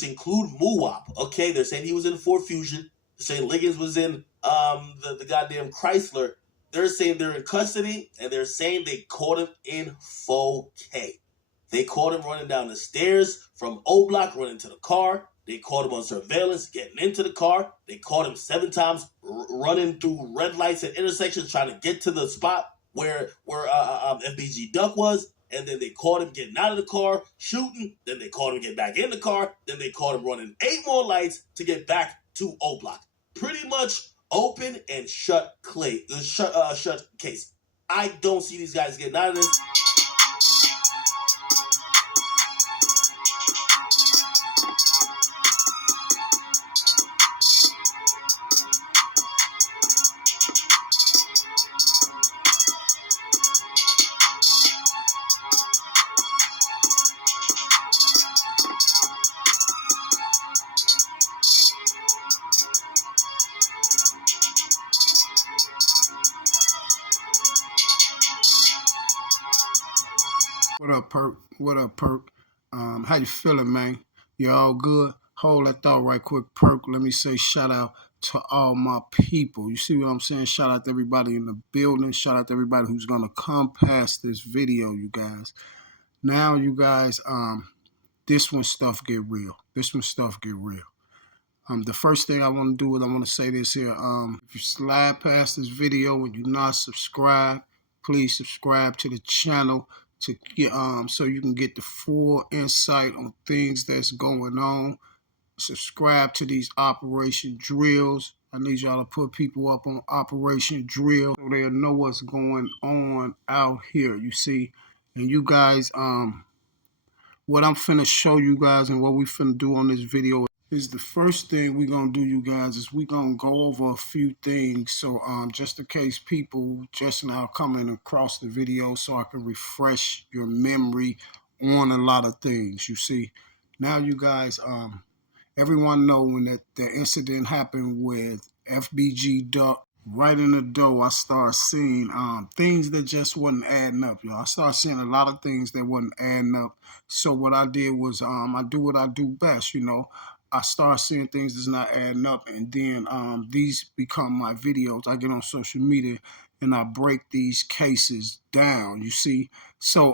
which include Muwop. Okay, they're saying he was in Ford Fusion. They're saying Liggins was in the goddamn Chrysler. They're saying they're in custody, and they're saying they caught him in 4K. They caught him running down the stairs from O Block, running to the car. They caught him on surveillance, getting into the car. They caught him 7 times running through red lights and intersections, trying to get to the spot where FBG Duck was. And then they caught him getting out of the car, shooting. Then they caught him getting back in the car. Then they caught him running 8 more lights to get back to O Block. Pretty much open and shut case. I don't see these guys getting out of this. What up, Perk? What up, Perk? How you feeling, man? You all good? Hold that thought right quick, Perk. Let me say shout out to all my people. You see what I'm saying? Shout out to everybody in the building. Shout out to everybody who's gonna come past this video, you guys. Now, you guys, this when stuff get real. This when stuff get real. The first thing I want to do is I want to say this here. If you slide past this video and you're not subscribed, please subscribe to the channel to get so you can get the full insight on things that's going on. Subscribe to these Operation Drills. I need y'all to put people up on Operation Drill so they'll know what's going on out here. You see, and you guys, what I'm finna show you guys and what we finna do on this video is the first thing we're gonna do, you guys, is we're gonna go over a few things. So just in case people just now coming across the video, so I can refresh your memory on a lot of things. You see, now you guys, everyone know when that incident happened with FBG Duck. Right in the door, I started seeing things that just wasn't adding up, y'all. I started seeing a lot of things that wasn't adding up. So what I did was I do what I do best, you know. I start seeing things that's not adding up, and then these become my videos. I get on social media and I break these cases down, you see. So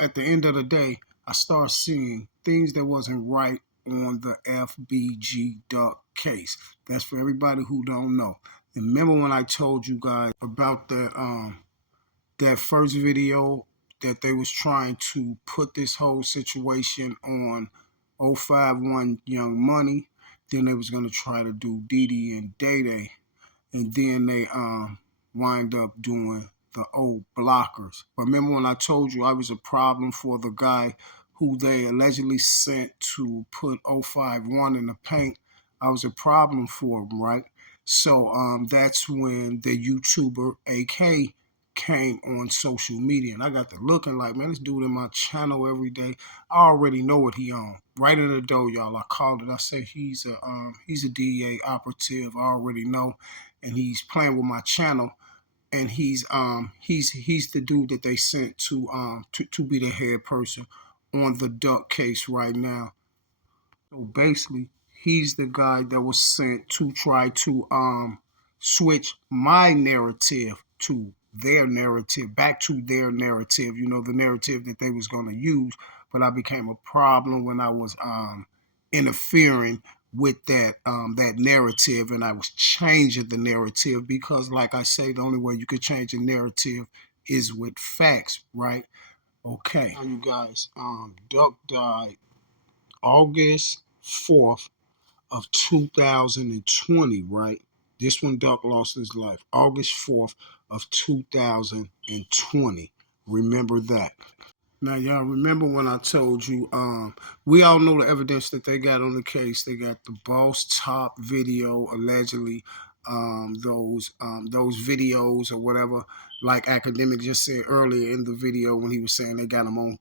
at the end of the day, I start seeing things that wasn't right on the FBG Duck case. That's for everybody who don't know. And remember when I told you guys about that first video that they was trying to put this whole situation on 051 Young Money, then they was gonna try to do Diddy and Day Day, and then they wind up doing the old blockers. But remember when I told you I was a problem for the guy who they allegedly sent to put 051 in the paint? I was a problem for him, right? So that's when the YouTuber AK came on social media, and I got to looking like, man, this dude in my channel every day. I already know what he on. Right in the door, y'all. I called it. I said he's a DEA operative. I already know, and he's playing with my channel. And he's the dude that they sent to be the head person on the Duck case right now. So basically, he's the guy that was sent to try to switch my narrative to their narrative, back to their narrative, you know, the narrative that they was going to use. But I became a problem when I was interfering with that narrative, and I was changing the narrative because, like I say, the only way you could change a narrative is with facts, right? Okay. Now, you guys, Duck died August 4th of 2020, right? This one, Duck lost his life August 4th of 2020. Remember that. Now, y'all remember when I told you, we all know the evidence that they got on the case. They got the Boss Top video, allegedly, those videos or whatever, like Academic just said earlier in the video when he was saying they got them on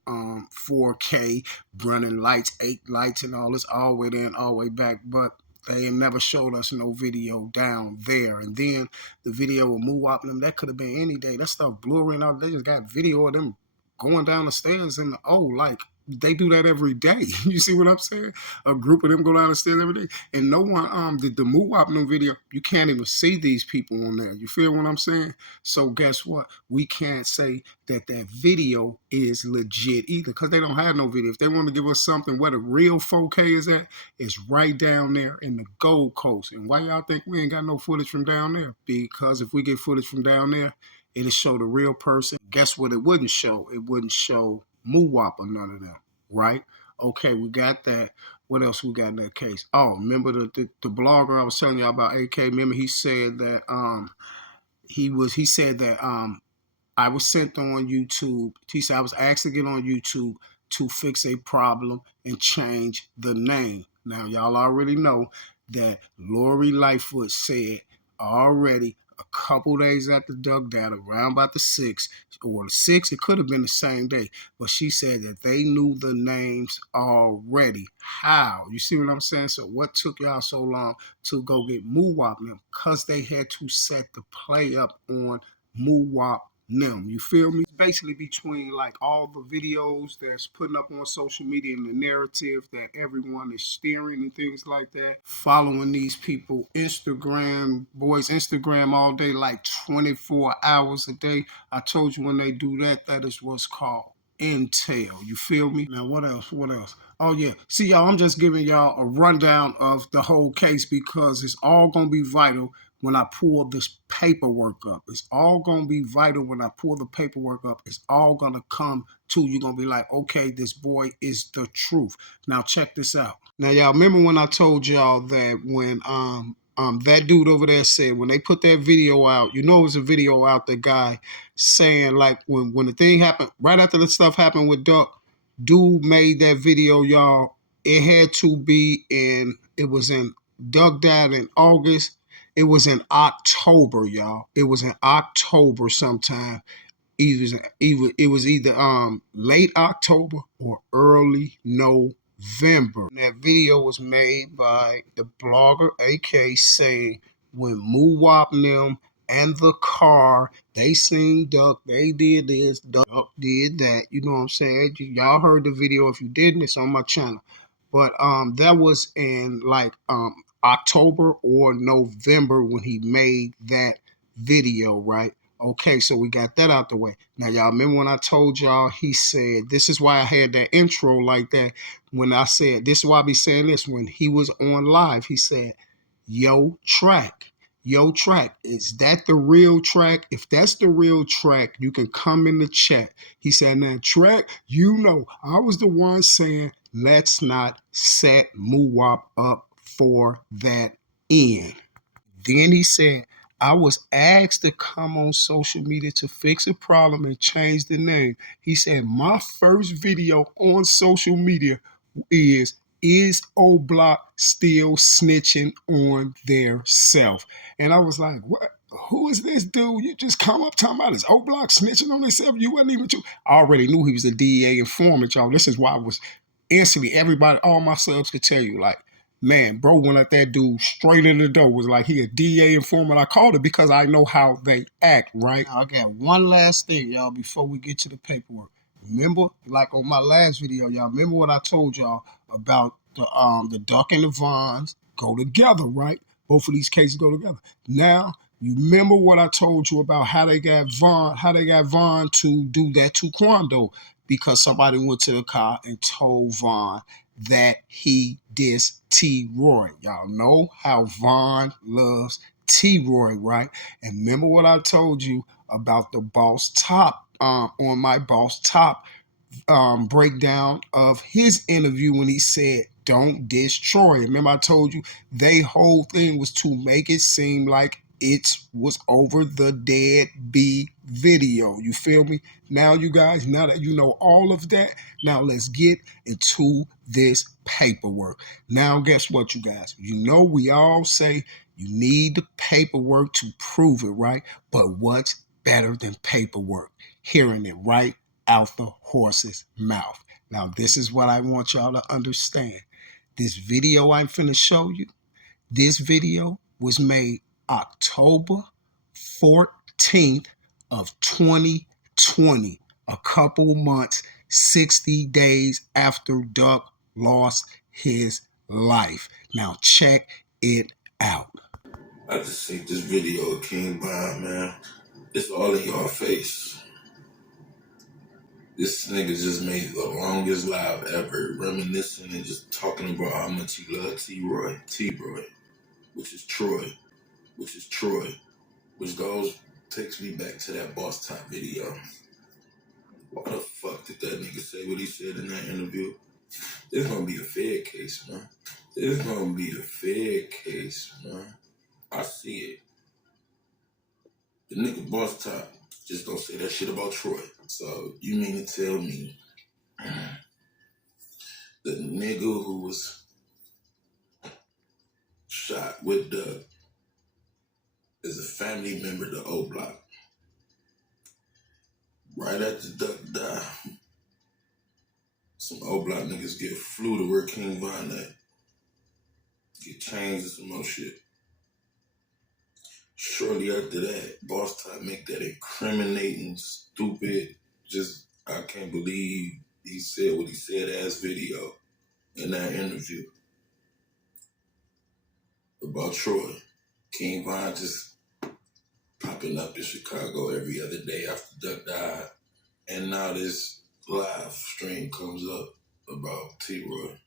4K, running lights, 8 lights and all this, all the way there and all the way back. But they never showed us no video down there. And then the video of Muwop and them, that could have been any day. That stuff blurring out. They just got video of them going down the stairs and like they do that every day. You see what I'm saying? A group of them go down the stairs every day. And no one, the Moo-Wop new video, you can't even see these people on there. You feel what I'm saying? So guess what? We can't say that that video is legit either because they don't have no video. If they want to give us something where the real 4K is at, it's right down there in the Gold Coast. And why y'all think we ain't got no footage from down there? Because if we get footage from down there, it'll show the real person. Guess what it wouldn't show? It wouldn't show Moo-Wop or none of them, right? Okay, we got that. What else we got in that case? Oh, remember the blogger I was telling y'all about, AK? Remember he said that I was sent on YouTube. He said I was asked to get on YouTube to fix a problem and change the name. Now, y'all already know that Lori Lightfoot said already a couple days after Duck Data, around about the 6th, or the 6th, it could have been the same day, but she said that they knew the names already. How? You see what I'm saying? So what took y'all so long to go get Moo-Wop them? Because they had to set the play up on Moo-Wop them. You feel me? It's basically between like all the videos that's putting up on social media and the narrative that everyone is steering and things like that. Following these people, Instagram all day, like 24 hours a day. I told you when they do that, that is what's called intel. You feel me? Now what else? What else? Oh yeah. See y'all, I'm just giving y'all a rundown of the whole case because it's all gonna be vital when I pull this paperwork up. It's all going to be vital when I pull the paperwork up. It's all going to come to you. Going to be like, okay, this boy is the truth. Now check this out. Now y'all remember when I told y'all that when that dude over there said when they put that video out, you know it was a video out, the guy saying like when the thing happened, right after the stuff happened with Duck, dude made that video, y'all. It had to be it was in Duck died in August. It was in October, y'all. It was in October sometime. It was either late October or early November. And that video was made by the blogger AK saying when Moo-Wop them and the car, they seen Duck, they did this, Duck did that. You know what I'm saying? Y'all heard the video. If you didn't, it's on my channel. But that was in like October or November when he made that video, right? Okay, so we got that out the way. Now, y'all remember when I told y'all, he said, this is why I had that intro like that. When I said, this is why I be saying this, when he was on live, he said, yo, track. Yo, track, is that the real track? If that's the real track, you can come in the chat. He said, now, track, you know, I was the one saying, let's not set Moo-Wop up for that end. Then he said, I was asked to come on social media to fix a problem and change the name. He said, my first video on social media is O-Block still snitching on their self? And I was like, what? Who is this dude? You just come up talking about his O-Block snitching on himself? You wasn't even true. I already knew he was a DEA informant, y'all. This is why I was instantly, everybody, all my subs could tell you, like, man, bro went at that dude straight in the door. Was like he a DA informant. I called it because I know how they act, right? Now, I got one last thing, y'all, before we get to the paperwork. Remember, like on my last video, y'all, remember what I told y'all about the Duck and the Vons go together, right? Both of these cases go together. Now, you remember what I told you about how they got Von to do that to Quando because somebody went to the car and told Von that he dissed T-Roy. Y'all know how Von loves T-Roy, right? And remember what I told you about the Boss Top on my Boss Top breakdown of his interview when he said, don't destroy. Remember I told you they whole thing was to make it seem like it was over the Dead B video. You feel me? Now you guys, now that you know all of that, now let's get into this paperwork. Now guess what, you guys? You know we all say you need the paperwork to prove it, right? But what's better than paperwork? Hearing it right out the horse's mouth. Now this is what I want y'all to understand. This video I'm finna show you, this video was made October 14th of 2020, a couple months 60 days after Duck lost his life. Now check it out. I just seen this video of King Von, man. It's all in y'all face. This nigga just made the longest live ever, reminiscing and just talking about how much he loved T-Roy, which is Troy, which takes me back to that Boss Top video. Why the fuck did that nigga say what he said in that interview? This is gonna be a Fed case, man. I see it. The nigga Boss Top just don't say that shit about Troy. So you mean to tell me the nigga who was shot with Doug is a family member to O Block? Right after Duck died, some O Block niggas get flew to where King Von at. Get changed and some more shit. Shortly after that, Boss Top make that incriminating, stupid, I can't believe he said what he said ass video in that interview about Troy. King Von just popping up in Chicago every other day after Duck died. And now this live stream comes up about T-Roy.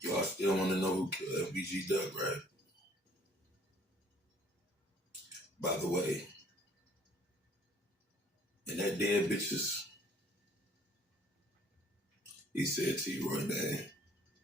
Y'all still want to know who killed FBG Duck, right? By the way, and that dead bitches, he said T-Roy name.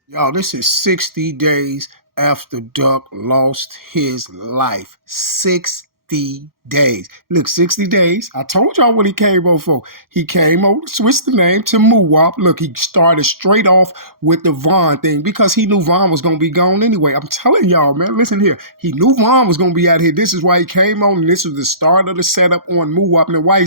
Y'all, this is 60 days after Duck lost his life. 60 days. Look, 60 days. I told y'all what he came over for. He came over, switched the name to Muwop. Look, he started straight off with the Von thing because he knew Von was going to be gone anyway. I'm telling y'all, man, listen here. He knew Von was going to be out here. This is why he came on, and this was the start of the setup on Muwop. And why you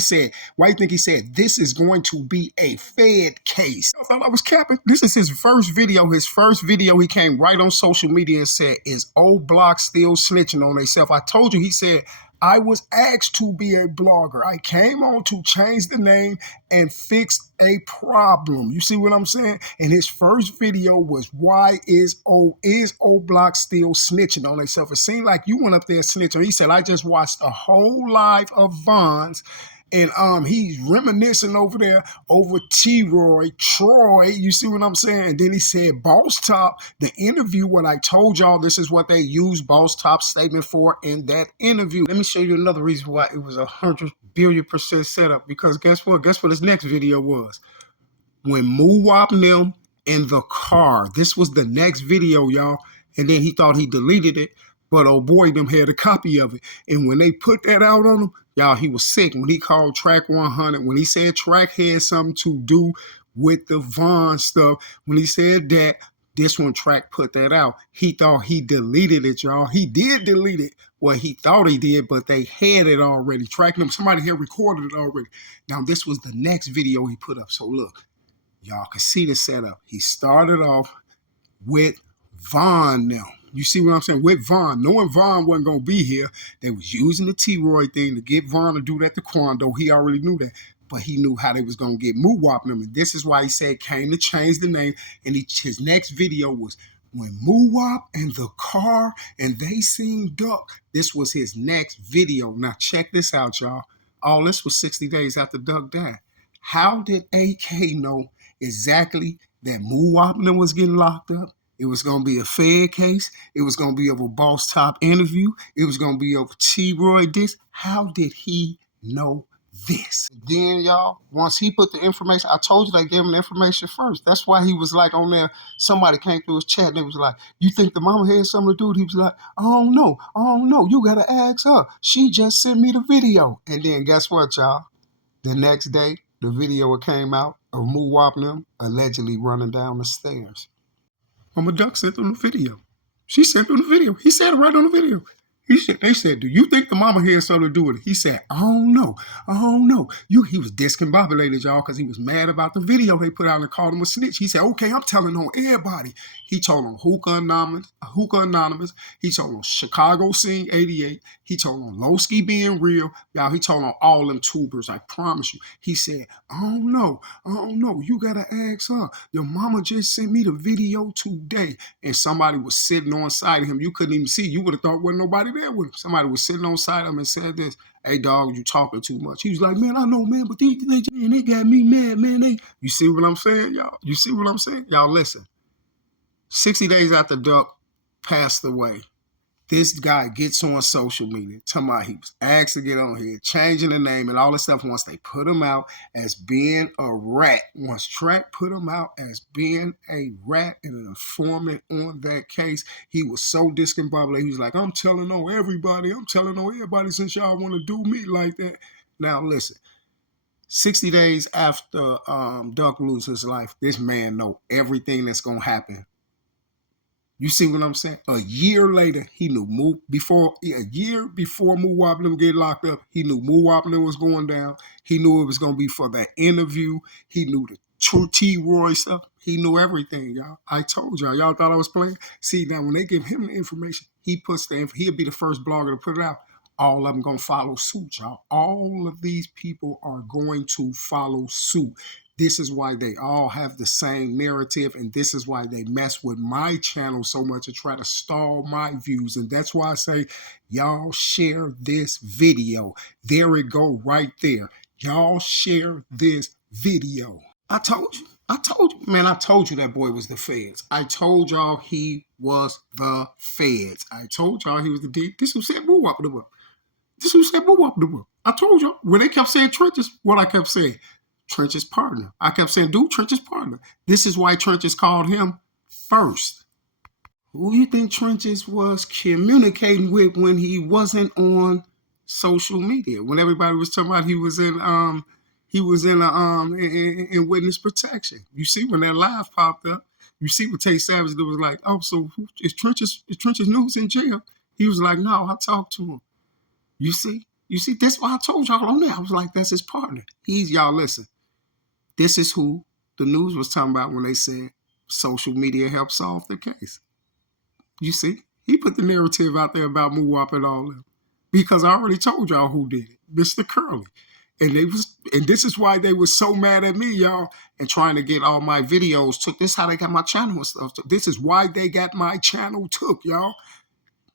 think he said, this is going to be a Fed case? I thought I was capping. This is his first video. His first video, he came right on social media and said, is O Block still snitching on themselves? I told you, he said, I was asked to be a blogger. I came on to change the name and fix a problem. You see what I'm saying? And his first video was, why is O Block still snitching on himself? It seemed like you went up there snitching. He said, I just watched a whole live of Von's. And he's reminiscing over there over T-Roy, Troy, you see what I'm saying? And then he said, Boss Top, the interview, what I told y'all, this is what they used Boss Top's statement for in that interview. Let me show you another reason why it was 100 billion% setup. Because guess what? Guess what his next video was? When Muwop and them in the car. This was the next video, y'all. And then he thought he deleted it. But oh boy, them had a copy of it. And when they put that out on him, y'all, he was sick. When he called Track 100, when he said Track had something to do with the Von stuff, when he said that, this one Track put that out. He thought he deleted it, y'all. He did delete it. Well, he thought he did, but they had it already. Track them, somebody had recorded it already. Now, this was the next video he put up. So look, y'all can see the setup. He started off with Von now. You see what I'm saying? With Von, knowing Von wasn't going to be here, they was using the T-Roy thing to get Von to do that to Quando. He already knew that, but he knew how they was going to get Muwop them. And this is why he said came to change the name. And his next video was when Muwop and the car and they seen Duck. This was his next video. Now check this out, y'all. All this was 60 days after Duck died. How did AK know exactly that Muwop and them was getting locked up? It was going to be a Fed case. It was going to be of a Boss Top interview. It was going to be of T-Roy this. How did he know this? Then, y'all, once he put the information, I told you they gave him the information first. That's why he was like on there, somebody came through his chat and it was like, you think the mama had something to do with it? He was like, I don't know. You got to ask her. She just sent me the video. And then guess what, y'all? The next day, the video came out of Muwop and them allegedly running down the stairs. Mama Duck sent them the video. She sent them the video. He said it right on the video. They said, do you think the mama had something to do with it? He said, I don't know. I don't know. He was discombobulated, y'all, because he was mad about the video they put out and called him a snitch. He said, okay, I'm telling on everybody. He told on Hookah Anonymous. He told on Chicago Scene 88. He told on Lowski Being Real. Y'all, he told on all them tubers, I promise you. He said, I don't know. You got to ask her. Your mama just sent me the video today. And somebody was sitting on side of him. You couldn't even see. You would have thought wasn't nobody there with him. Somebody was sitting on side of him and said this, hey, dog, you talking too much. He was like, man, I know, man, but they got me mad, man. You see what I'm saying, y'all? You see what I'm saying? Y'all, listen. 60 days after Duck passed away, this guy gets on social media, talking about he was asked to get on here, changing the name and all this stuff once they put him out as being a rat. Once Track put him out as being a rat and an informant on that case, he was so discombobulated. He was like, I'm telling on everybody since y'all want to do me like that. Now, listen. 60 days after Duck loses his life, this man know everything that's going to happen. You see what I'm saying? A year later, he knew a year before Moo Wop get locked up, he knew Moo Wop was going down. He knew it was going to be for that interview. He knew the true T-Roy stuff. He knew everything, y'all. I told y'all. Y'all thought I was playing? See, now when they give him the information, he'll be the first blogger to put it out. All of them going to follow suit, y'all. All of these people are going to follow suit. This is why they all have the same narrative, and this is why they mess with my channel so much to try to stall my views. And that's why I say, y'all share this video. There it go right there. Y'all share this video. I told you. Man, I told you that boy was the feds. I told y'all he was the feds. I told y'all he was the D. This who said Moo Wop the Wop. I told y'all. When they kept saying Trenches, what I kept saying, Trench's partner. I kept saying, dude, Trench's partner. This is why Trenches called him first. Who you think Trenches was communicating with when he wasn't on social media? When everybody was talking about he was in witness protection. You see when that live popped up, you see what Tay Savage was like, oh, so is Trench's News in jail? He was like, no, I talked to him. You see, that's why I told y'all on there. I was like, that's his partner. Y'all listen. This is who the news was talking about when they said social media helped solve the case. You see, he put the narrative out there about Moo Wop and all that. Because I already told y'all who did it, Mr. Curly. And this is why they were so mad at me, y'all, and trying to get all my videos took. This is how they got my channel and stuff. This is why they got my channel took, y'all.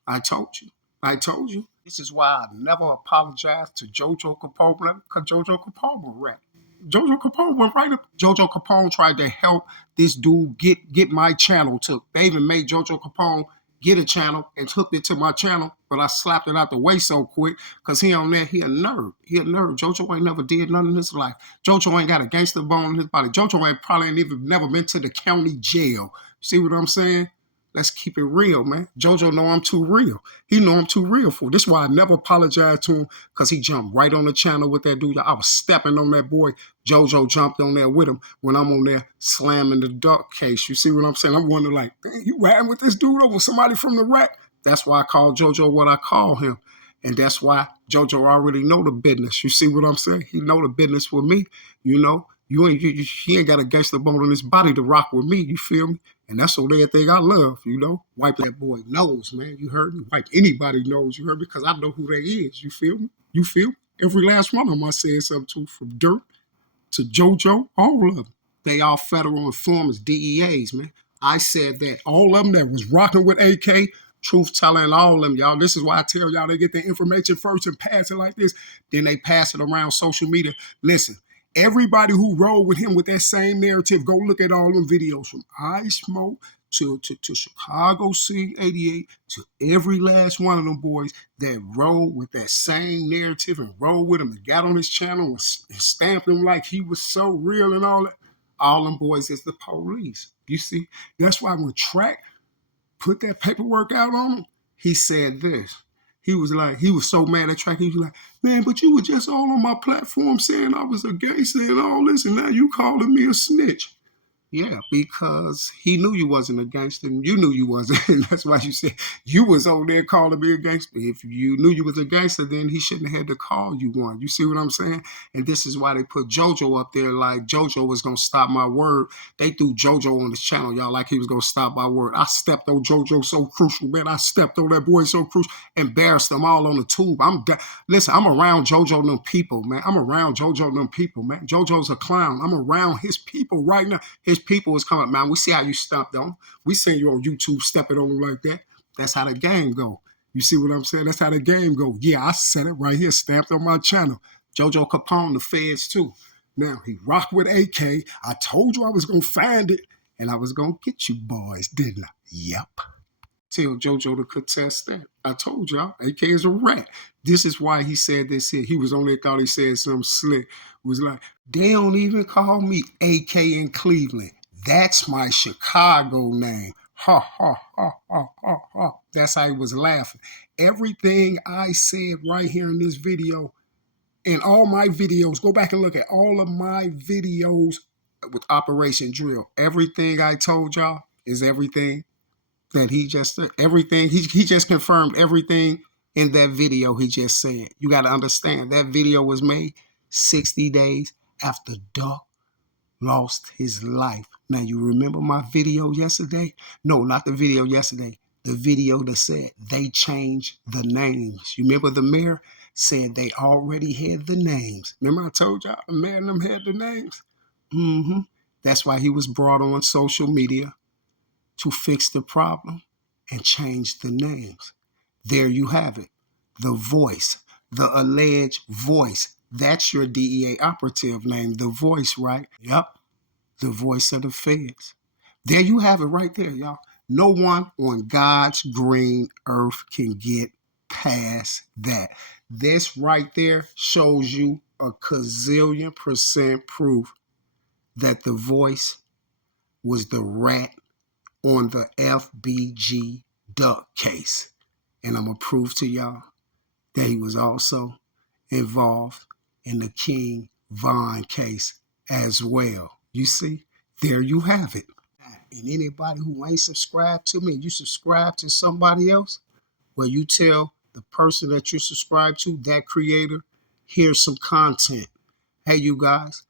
I told you. This is why I never apologized to JoJo Capone, because JoJo Capone was rap. JoJo Capone went right up. JoJo Capone tried to help this dude get my channel took. They even made JoJo Capone get a channel and hooked it to my channel, but I slapped it out the way so quick because he on there, he a nerd. JoJo ain't never did nothing in his life. JoJo ain't got a gangster bone in his body. JoJo ain't probably never been to the county jail. See what I'm saying? Let's keep it real, man. JoJo know I'm too real. He know I'm too real for it. This is why I never apologized to him, because he jumped right on the channel with that dude. I was stepping on that boy. JoJo jumped on there with him when I'm on there slamming the Duck case. You see what I'm saying? I'm wondering like, man, you riding with this dude over somebody from the rack? That's why I call JoJo what I call him. And that's why JoJo already know the business. You see what I'm saying? He know the business with me. You know, he ain't got a gangster bone in his body to rock with me. You feel me? And that's the only thing I love, you know. Wipe that boy nose, man. You heard me? Wipe anybody nose, you heard me? Because I know who they is. You feel me? Every last one of them I said something to, from Dirt to JoJo, all of them. They all federal informers, DEAs, man. I said that. All of them that was rocking with AK, truth telling, all of them, y'all. This is why I tell y'all they get the information first and pass it like this. Then they pass it around social media. Listen. Everybody who rolled with him with that same narrative, go look at all them videos from Ice Smoke to Chicago Scene 88 to every last one of them boys that rolled with that same narrative and rolled with him and got on his channel and stamped him like he was so real and all that. All them boys is the police. You see, that's why when Track put that paperwork out on him, he said this. He was so mad at Track. He was like, man, but you were just all on my platform saying I was a gangster and all this, and now you calling me a snitch. Yeah, because he knew you wasn't a gangster and you knew you wasn't. That's why you said you was over there calling me a gangster. If you knew you was a gangster, then he shouldn't have had to call you one. You see what I'm saying? And this is why they put JoJo up there like JoJo was going to stop my word. They threw JoJo on this channel, y'all, like he was going to stop my word. I stepped on JoJo so crucial, man. I stepped on that boy so crucial, embarrassed them all on the tube. Listen, I'm around JoJo and them people, man. I'm around JoJo and them people, man. JoJo's a clown. I'm around his people right now. His people is coming, man. We see how you stomped on. We seen you on YouTube stepping on them like that. That's how the game go. You see what I'm saying? That's how the game go. Yeah, I said it right here, stamped on my channel. JoJo Capone, the feds too. Now, he rocked with AK. I told you I was going to find it, and I was going to get you boys, didn't I? Yep. Tell JoJo to contest that. I told y'all, AK is a rat. This is why he said this here. He was on there, thought he said something slick. It was like, they don't even call me AK in Cleveland. That's my Chicago name. Ha, ha, ha, ha, ha, ha. That's how he was laughing. Everything I said right here in this video, in all my videos, go back and look at all of my videos with Operation Drill. Everything I told y'all is everything that he just everything he just confirmed everything in that video he just said. You got to understand that video was made 60 days after Duck lost his life. Now you remember my video yesterday? No, not the video yesterday. The video that said they changed the names. You remember the mayor said they already had the names. Remember I told y'all the mayor and them had the names? Mm-hmm. That's why he was brought on social media to fix the problem and change the names. There you have it. The voice, the alleged voice. That's your DEA operative name, the voice, right? Yep, the voice of the feds. There you have it right there, y'all. No one on God's green earth can get past that. This right there shows you a gazillion% proof that the voice was the rat on the FBG Duck case. And I'm going to prove to y'all that he was also involved in the King Von case as well. You see, there you have it. And anybody who ain't subscribed to me, you subscribe to somebody else, well, you tell the person that you subscribe to, that creator, here's some content. Hey, you guys,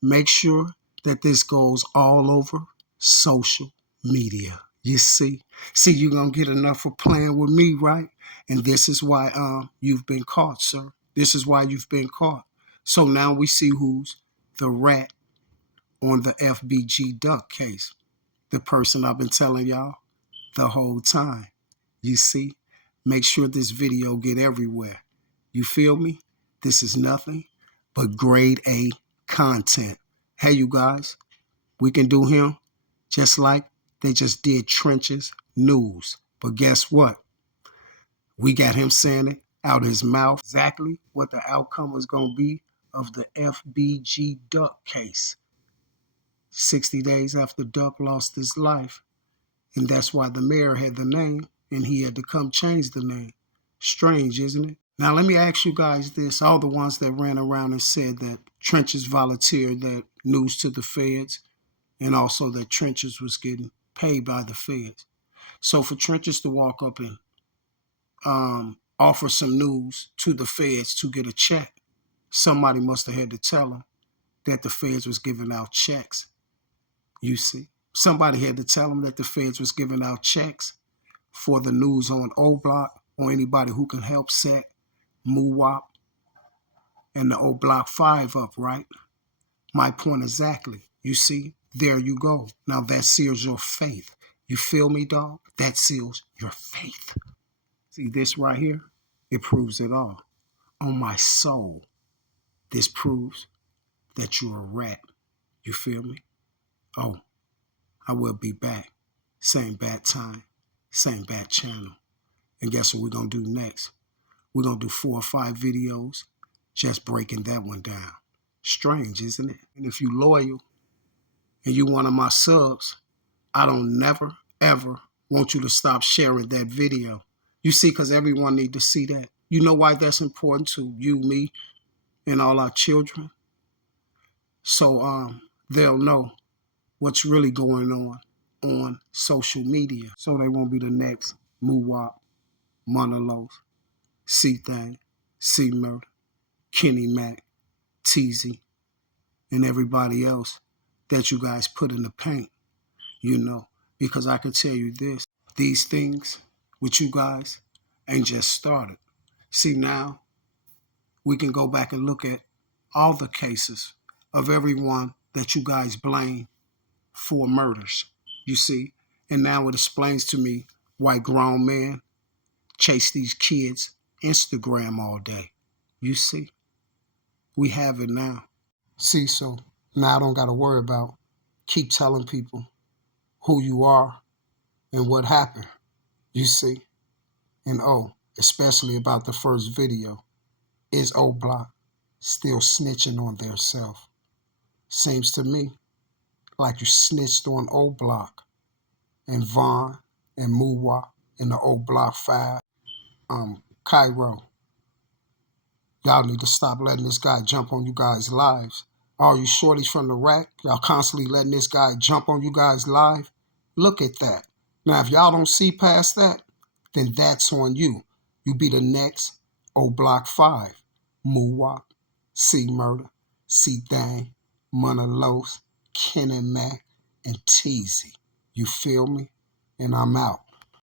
make sure that this goes all over social media. You see, you're going to get enough for playing with me, right? And this is why you've been caught, sir. This is why you've been caught. So now we see who's the rat on the FBG Duck case. The person I've been telling y'all the whole time. You see, make sure this video get everywhere. You feel me? This is nothing but grade A content. Hey, you guys, we can do him just like they just did Trench's News. But guess what? We got him saying it out his mouth exactly what the outcome was going to be of the FBG Duck case. 60 days after Duck lost his life. And that's why the mayor had the name and he had to come change the name. Strange, isn't it? Now, let me ask you guys this. All the ones that ran around and said that Trench's volunteered that news to the feds and also that Trench's was getting paid by the feds. So for Trench's to walk up and offer some news to the feds to get a check, somebody must have had to tell him that the feds was giving out checks. You see, somebody had to tell him that the feds was giving out checks for the news on O Block or anybody who can help set MUWAP and the O Block 5 up, right? My point exactly. You see, there you go. Now that seals your faith. You feel me, dog? That seals your faith. See this right here? It proves it all. On my soul, this proves that you're a rat. You feel me? Oh, I will be back. Same bad time, same bad channel. And guess what we're going to do next? We're going to do 4 or 5 videos just breaking that one down. Strange, isn't it? And if you loyal and you one of my subs, I don't never, ever want you to stop sharing that video. You see, because everyone need to see that. You know why that's important to you, me, and all our children? So they'll know what's really going on social media, so they won't be the next Muwop, Monalos, C-Thang, C-Murder, Kenny Mac, Teasy, and everybody else that you guys put in the paint, because I can tell you this, these things with you guys ain't just started. See, now we can go back and look at all the cases of everyone that you guys blame for murders, you see, and now it explains to me why grown men chase these kids Instagram all day. You see, we have it now. See, so now I don't got to worry about keep telling people who you are and what happened, you see. And especially about the first video, is O Block still snitching on their self? Seems to me like you snitched on O Block and Vaughn and Muwa and the O Block 5. Cairo, y'all need to stop letting this guy jump on you guys' lives. All you shorties from the rack, y'all constantly letting this guy jump on you guys' live. Look at that. Now, if y'all don't see past that, then that's on you. You be the next O Block 5. Muwop, C-Murder, C-Thang, Monalos, Kenny Mac, and Teasy. You feel me? And I'm out.